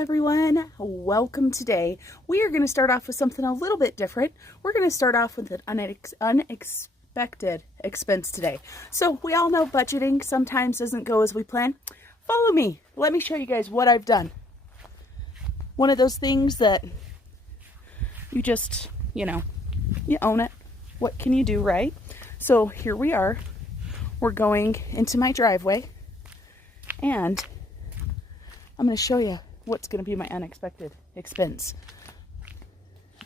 everyone, welcome. Today we are going to start off with something a little bit different. We're going to start off with an unexpected expense today. So we all know budgeting sometimes doesn't go as we plan. Follow me, let me show you guys what I've done. One of those things that you just, you own it. What can you do, right? So here we are. We're going into my driveway and I'm going to show you what's going to be my unexpected expense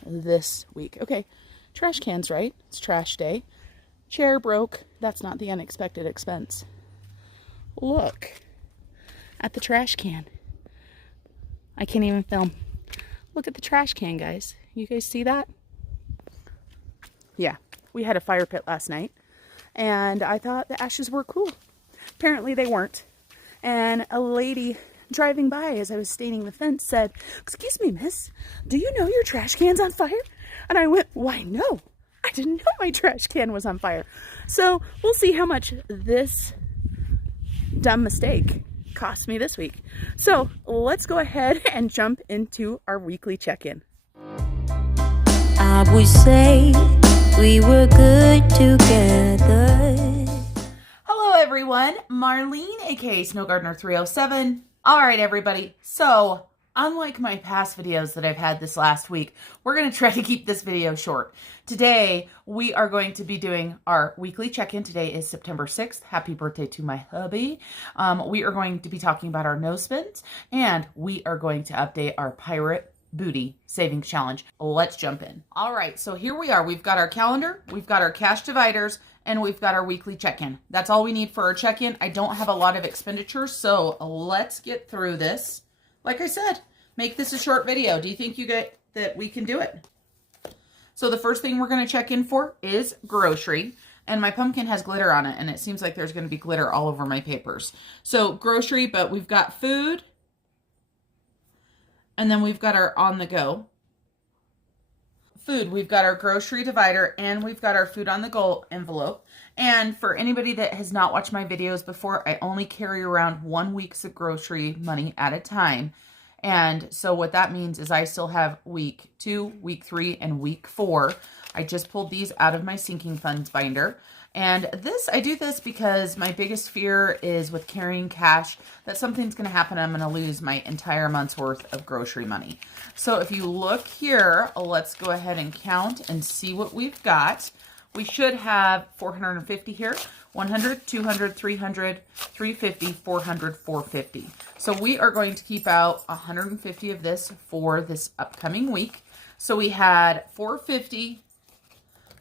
this week. Okay, trash cans, right? It's trash day. Chair broke. That's not the unexpected expense. Look at the trash can. I can't even film. Look at the trash can, guys. You guys see that? Yeah, we had a fire pit last night, and I thought the ashes were cool. Apparently they weren't. And a lady driving by as I was staining the fence said, "Excuse me, miss, do you know your trash can's on fire?" And I went, "Why, no, I didn't know my trash can was on fire." So we'll see how much this dumb mistake cost me this week. So let's go ahead and jump into our weekly check-in. I would say we were good together. Hello everyone, Marlene, aka Snow Gardener 307. All right, everybody. So, unlike my past videos that I've had this last week, we're going to try to keep this video short. Today, we are going to be doing our weekly check-in. Today is September 6th. Happy birthday to my hubby. We are going to be talking about our no spins, and we are going to update our pirate booty savings challenge. Let's jump in. All right, so here we are. We've got our calendar, we've got our cash dividers, and we've got our weekly check-in. That's all we need for our check-in. I don't have a lot of expenditures, so let's get through this. Like I said, make this a short video. Do you think that we can do it? So the first thing we're going to check in for is grocery. And my pumpkin has glitter on it, and it seems like there's going to be glitter all over my papers. So grocery, but we've got food. And then we've got our on-the-go. Food, we've got our grocery divider, and we've got our food on the go envelope. And for anybody that has not watched my videos before, I only carry around 1 week's of grocery money at a time. And so what that means is I still have week 2, week 3, and week 4. I just pulled these out of my sinking funds binder. And I do this because my biggest fear is with carrying cash that something's going to happen. I'm going to lose my entire month's worth of grocery money. So if you look here, let's go ahead and count and see what we've got. We should have 450 here, 100, 200, 300, 350, 400, 450. So we are going to keep out 150 of this for this upcoming week. So we had 450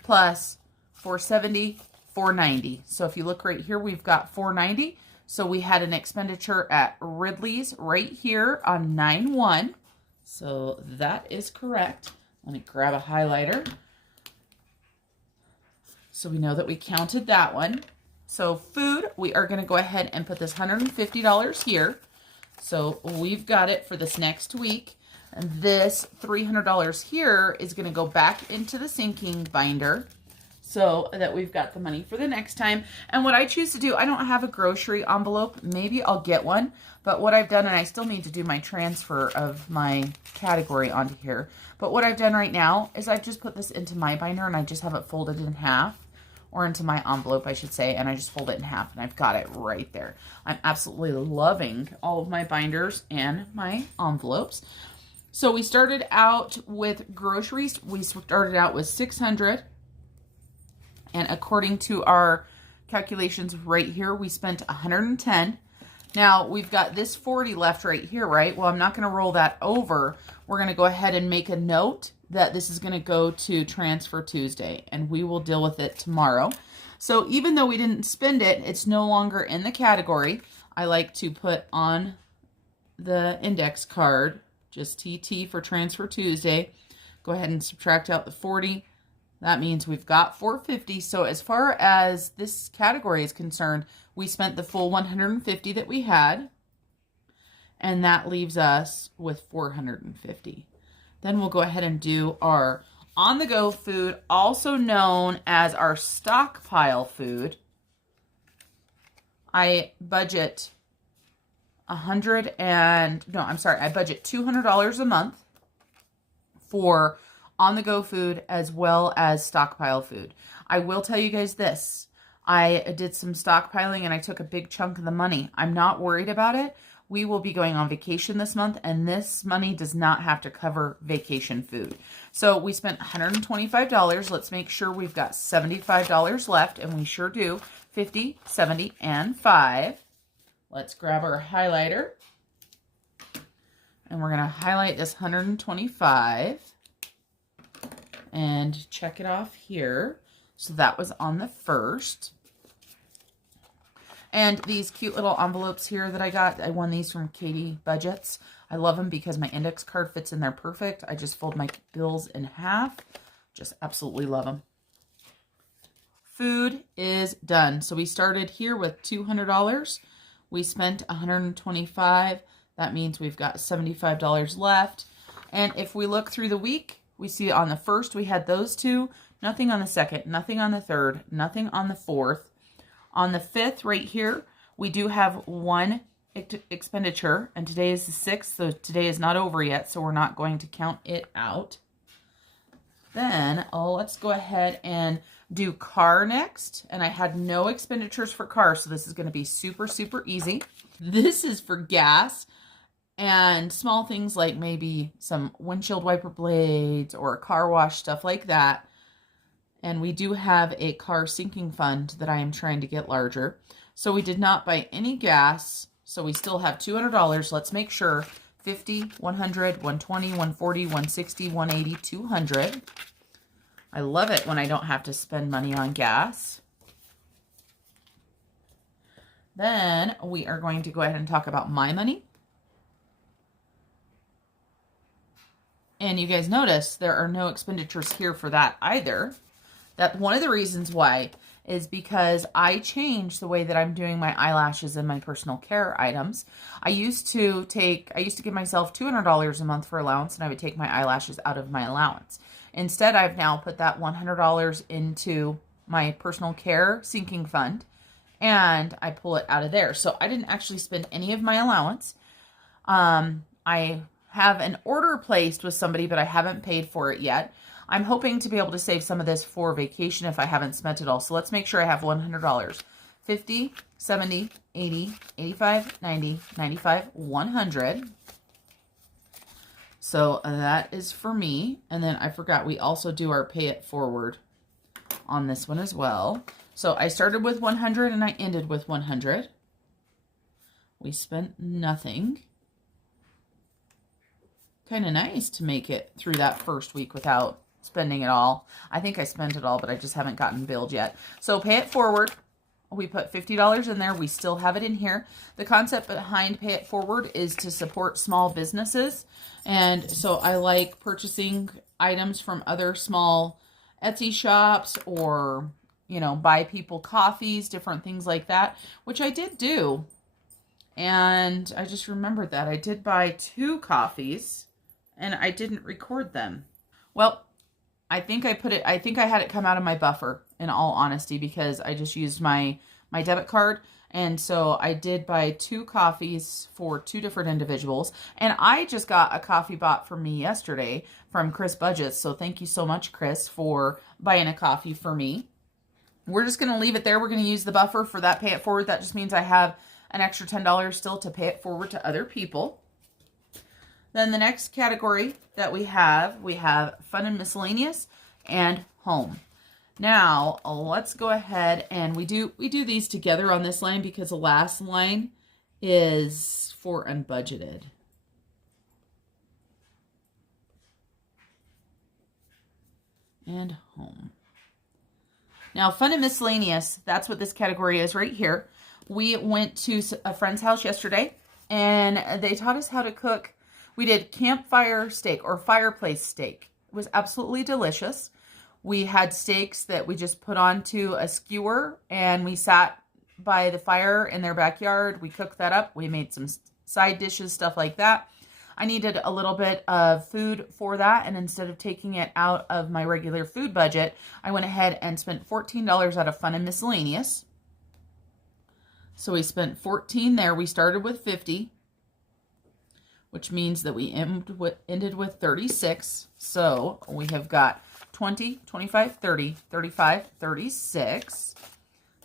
plus 470, 490. So if you look right here, we've got 490. So we had an expenditure at Ridley's right here on 9/1. So that is correct. Let me grab a highlighter. So we know that we counted that one. So food, we are going to go ahead and put this $150 here. So we've got it for this next week. And this $300 here is going to go back into the sinking binder, so that we've got the money for the next time. And what I choose to do, I don't have a grocery envelope. Maybe I'll get one. But what I've done, and I still need to do my transfer of my category onto here. But what I've done right now is I've just put this into my binder and I just have it folded in half. Or into my envelope, I should say. And I just fold it in half and I've got it right there. I'm absolutely loving all of my binders and my envelopes. So we started out with groceries. We started out with 600. And according to our calculations right here, we spent 110. Now, we've got this 40 left right here, right? Well, I'm not going to roll that over. We're going to go ahead and make a note that this is going to go to Transfer Tuesday, and we will deal with it tomorrow. So even though we didn't spend it, it's no longer in the category. I like to put on the index card, just TT for Transfer Tuesday. Go ahead and subtract out the 40. That means we've got 450. So as far as this category is concerned, we spent the full 150 that we had. And that leaves us with 450. Then we'll go ahead and do our on-the-go food, also known as our stockpile food. I budget I budget $200 a month for on-the-go food as well as stockpile food. I will tell you guys this. I did some stockpiling and I took a big chunk of the money. I'm not worried about it. We will be going on vacation this month, and this money does not have to cover vacation food. So we spent $125. Let's make sure we've got $75 left, and we sure do. 50, 70, and 5. Let's grab our highlighter, and we're going to highlight this 125 and check it off here. So that was on the first. And these cute little envelopes here that I got, I won these from Katii Budgets. I love them because my index card fits in there perfect. I just fold my bills in half. Just absolutely love them. Food is done. So we started here with $200. We spent $125. That means we've got $75 left. And if we look through the week, we see on the first we had those two. Nothing on the second, nothing on the third, nothing on the fourth. On the 5th, right here, we do have one expenditure, and today is the 6th, so today is not over yet, so we're not going to count it out. Then, let's go ahead and do car next, and I had no expenditures for car, so this is going to be super, super easy. This is for gas and small things like maybe some windshield wiper blades or car wash, stuff like that. And we do have a car sinking fund that I am trying to get larger. So we did not buy any gas. So we still have $200. Let's make sure. 50, 100, 120, 140, 160, 180, 200. I love it when I don't have to spend money on gas. Then we are going to go ahead and talk about my money. And you guys notice there are no expenditures here for that either. That one of the reasons why is because I changed the way that I'm doing my eyelashes and my personal care items. I used to give myself $200 a month for allowance, and I would take my eyelashes out of my allowance. Instead, I've now put that $100 into my personal care sinking fund, and I pull it out of there. So I didn't actually spend any of my allowance. I have an order placed with somebody, but I haven't paid for it yet. I'm hoping to be able to save some of this for vacation if I haven't spent it all. So let's make sure I have $100. 50, 70, 80, 85, 90, 95, 100. So that is for me. And then I forgot we also do our pay it forward on this one as well. So I started with 100 and I ended with 100. We spent nothing. Kind of nice to make it through that first week without spending it all. I think I spent it all, but I just haven't gotten billed yet. So pay it forward. We put $50 in there. We still have it in here. The concept behind pay it forward is to support small businesses. And so I like purchasing items from other small Etsy shops or, you know, buy people coffees, different things like that, which I did do. And I just remembered that I did buy 2 coffees and I didn't record them. Well, I think I had it come out of my buffer, in all honesty, because I just used my debit card. And so I did buy 2 coffees for 2 different individuals. And I just got a coffee bought for me yesterday from Katii Budgets. So thank you so much, Chris, for buying a coffee for me. We're just going to leave it there. We're going to use the buffer for that pay it forward. That just means I have an extra $10 still to pay it forward to other people. Then the next category that we have fun and miscellaneous and home. Now, let's go ahead and we do these together on this line because the last line is for unbudgeted. And home. Now, fun and miscellaneous, that's what this category is right here. We went to a friend's house yesterday, and they taught us how to cook. We did campfire steak or fireplace steak. It was absolutely delicious. We had steaks that we just put onto a skewer, and we sat by the fire in their backyard. We cooked that up. We made some side dishes, stuff like that. I needed a little bit of food for that, and instead of taking it out of my regular food budget, I went ahead and spent $14 out of fun and miscellaneous. So we spent $14 there. We started with $50. which means that we ended with 36. So we have got 20, 25, 30, 35, 36.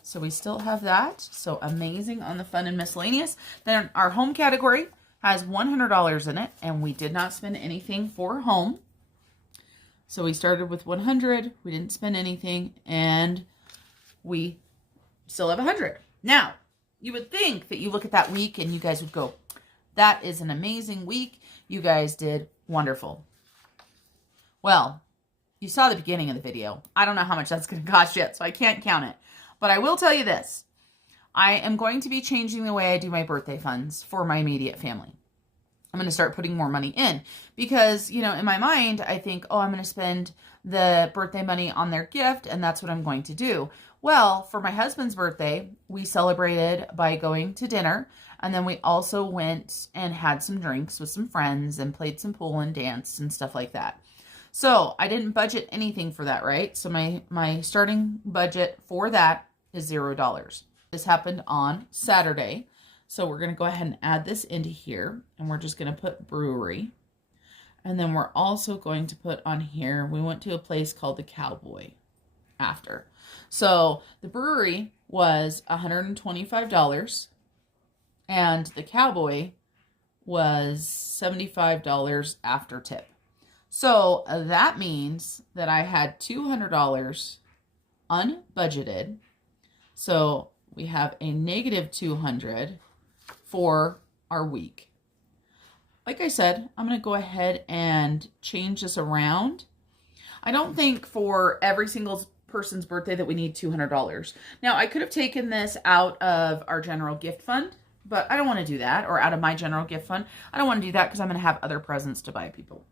So we still have that. So amazing on the fun and miscellaneous. Then our home category has $100 in it, and we did not spend anything for home. So we started with 100, we didn't spend anything, and we still have 100. Now, you would think that you look at that week and you guys would go, that is an amazing week. You guys did wonderful. Well, you saw the beginning of the video. I don't know how much that's going to cost yet, so I can't count it. But I will tell you this. I am going to be changing the way I do my birthday funds for my immediate family. I'm going to start putting more money in because, you know, in my mind, I think, oh, I'm going to spend the birthday money on their gift, and that's what I'm going to do. Well, for my husband's birthday, we celebrated by going to dinner, and then we also went and had some drinks with some friends and played some pool and danced and stuff like that. So I didn't budget anything for that, right? So my starting budget for that is $0. This happened on Saturday. So we're going to go ahead and add this into here, and we're just going to put brewery. And then we're also going to put on here, we went to a place called the Cowboy after. So the brewery was $125 and the Cowboy was $75 after tip. So that means that I had $200 unbudgeted. So we have a negative 200 for our week. Like I said, I'm going to go ahead and change this around. I don't think for every single person's birthday that we need $200. Now, I could have taken this out of our general gift fund, but I don't want to do that, or out of my general gift fund. I don't want to do that because I'm going to have other presents to buy people.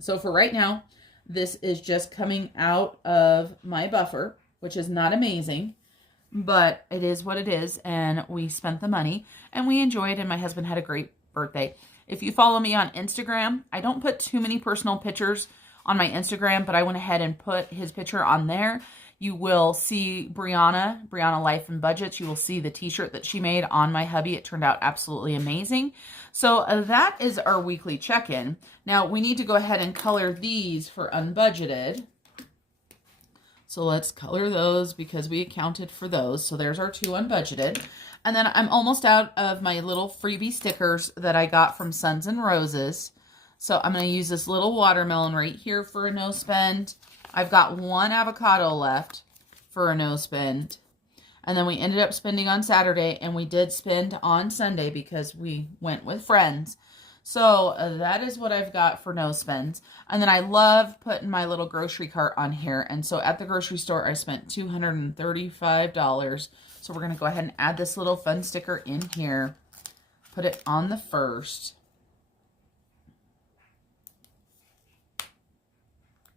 So for right now, this is just coming out of my buffer, which is not amazing, but it is what it is, and we spent the money, and we enjoyed, and my husband had a great birthday. If you follow me on Instagram, I don't put too many personal pictures on my Instagram, but I went ahead and put his picture on there. You will see Brianna Life and Budgets. You will see the t-shirt that she made on my hubby. It turned out absolutely amazing. So that is our weekly check-in. Now we need to go ahead and color these for unbudgeted. So let's color those because we accounted for those. So there's our 2 unbudgeted. And then I'm almost out of my little freebie stickers that I got from Suns and Roses. So I'm going to use this little watermelon right here for a no spend. I've got 1 avocado left for a no spend. And then we ended up spending on Saturday, and we did spend on Sunday because we went with friends. So that is what I've got for no spends. And then I love putting my little grocery cart on here. And so at the grocery store, I spent $235. So we're going to go ahead and add this little fun sticker in here. Put it on the first.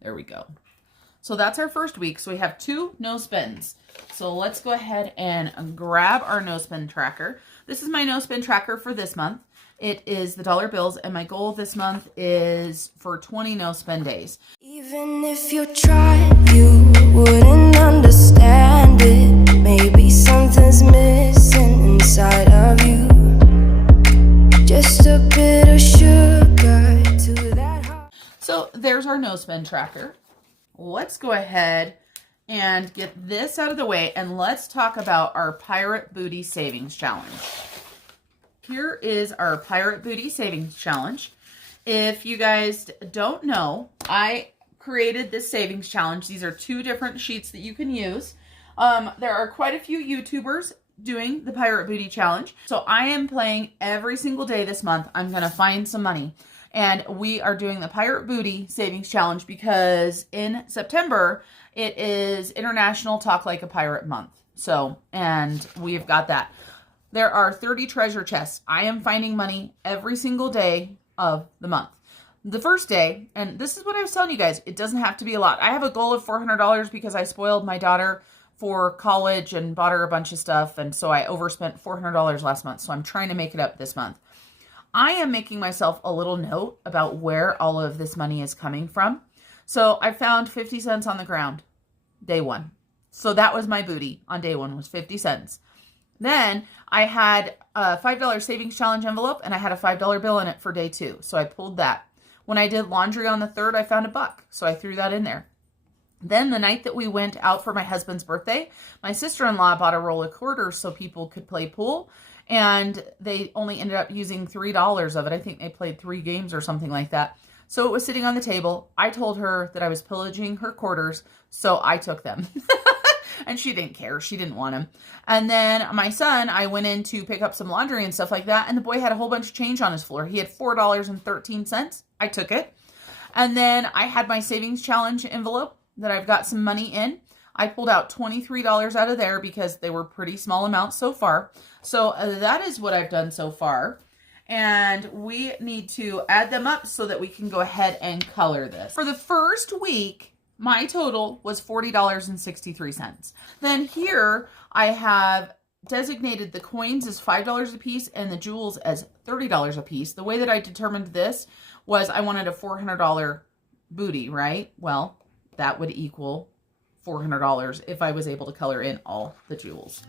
There we go. So that's our first week. So we have 2 no spends. So let's go ahead and grab our no spend tracker. This is my no spend tracker for this month. It is the dollar bills, and my goal this month is for 20 no spend days. Even if you tried, you wouldn't understand it. Maybe something's missing inside of you. Just a bit of sugar to that heart. So there's our no spend tracker. Let's go ahead and get this out of the way, and let's talk about our Pirate Booty Savings Challenge. Here is our Pirate Booty Savings Challenge. If you guys don't know, I created this savings challenge. These are 2 different sheets that you can use. There are quite a few YouTubers doing the Pirate Booty Challenge. So I am playing every single day this month. I'm going to find some money. And we are doing the Pirate Booty Savings Challenge because in September, it is International Talk Like a Pirate Month. So, and we've got that. There are 30 treasure chests. I am finding money every single day of the month. The first day, and this is what I was telling you guys, it doesn't have to be a lot. I have a goal of $400 because I spoiled my daughter for college and bought her a bunch of stuff. And so I overspent $400 last month. So I'm trying to make it up this month. I am making myself a little note about where all of this money is coming from. So I found 50 cents on the ground, day 1. So that was my booty on day 1, was 50 cents. Then I had a $5 savings challenge envelope and I had a $5 bill in it for day 2. So I pulled that. When I did laundry on the 3rd, I found $1. So I threw that in there. Then the night that we went out for my husband's birthday, my sister-in-law bought a roll of quarters so people could play pool. And they only ended up using $3 of it. I think they played 3 games or something like that. So it was sitting on the table. I told her that I was pillaging her quarters, so I took them. And she didn't care. She didn't want them. And then my son, I went in to pick up some laundry and stuff like that, and the boy had a whole bunch of change on his floor. He had $4.13. I took it. And then I had my savings challenge envelope that I've got some money in. I pulled out $23 out of there because they were pretty small amounts so far. So that is what I've done so far. And we need to add them up so that we can go ahead and color this. For the first week, my total was $40.63. Then here I have designated the coins as $5 a piece and the jewels as $30 a piece. The way that I determined this was I wanted a $400 booty, right? Well, that would equal $400 if I was able to color in all the jewels.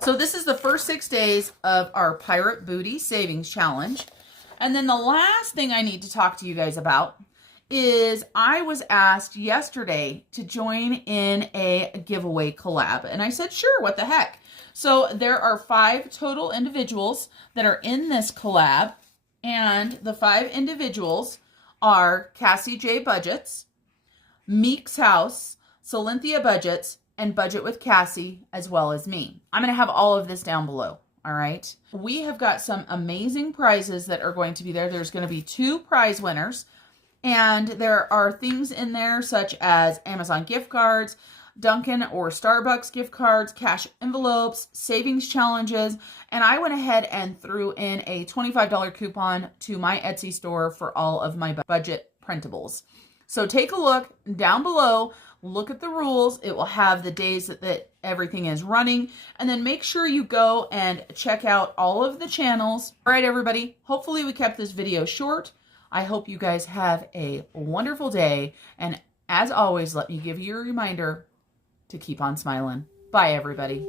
So this is the first 6 days of our Pirate Booty Savings Challenge. And then the last thing I need to talk to you guys about is I was asked yesterday to join in a giveaway collab. And I said, sure, what the heck? So there are 5 total individuals that are in this collab. And the 5 individuals are Cassie Budgets, Meek's House, Cynthia Budgets, and Budget with Cassie, as well as me. I'm going to have all of this down below. All right. We have got some amazing prizes that are going to be there. There's going to be 2 prize winners. And there are things in there such as Amazon gift cards, Dunkin or Starbucks gift cards, cash envelopes, savings challenges. And I went ahead and threw in a $25 coupon to my Etsy store for all of my budget printables. So take a look down below. Look at the rules. It will have the days that everything is running. And then make sure you go and check out all of the channels. All right, everybody. Hopefully we kept this video short. I hope you guys have a wonderful day. And as always, let me give you a reminder to keep on smiling. Bye, everybody.